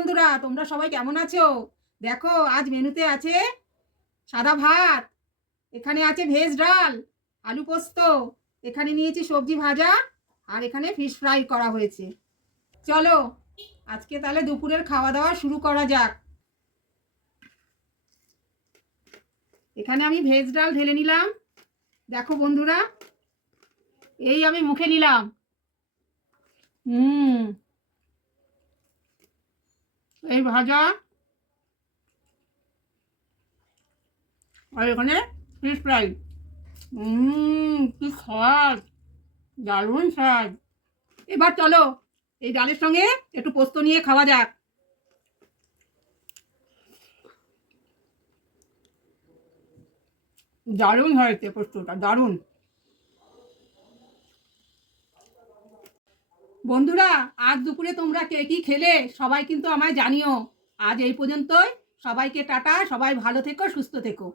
বন্ধুরা, তোমরা সবাই কেমন আছো? দেখো, আজ মেনুতে আছে সাদা ভাত, এখানে আছে ভেজ ডাল, আলু পোস্ত, এখানে নিয়েছি সবজি ভাজা, আর এখানে ফিশ ফ্রাই করা হয়েছে। চলো আজকে তাহলে দুপুরের খাওয়া দাওয়া শুরু করা যাক। এখানে আমি ভেজ ডাল ঢেলে নিলাম। দেখো বন্ধুরা, এই আমি মুখে নিলাম। হুম, এই ভাজা, আর এখানে ফিশ ফ্রাই। কি স্বাদ, দারুণ স্বাদ। এবার চলো এই ডালের সঙ্গে একটু পোস্ত নিয়ে খাওয়া যাক। দারুণ হয়েছে পোস্তটা, দারুণ। বন্ধুরা, আজ দুপুরে তোমরা কে কি খেলে সবাই কিন্তু আমায় জানিও। আজ এই পর্যন্তই। সবাইকে টাটা, সবাই ভালো থেকো, সুস্থ থেকো।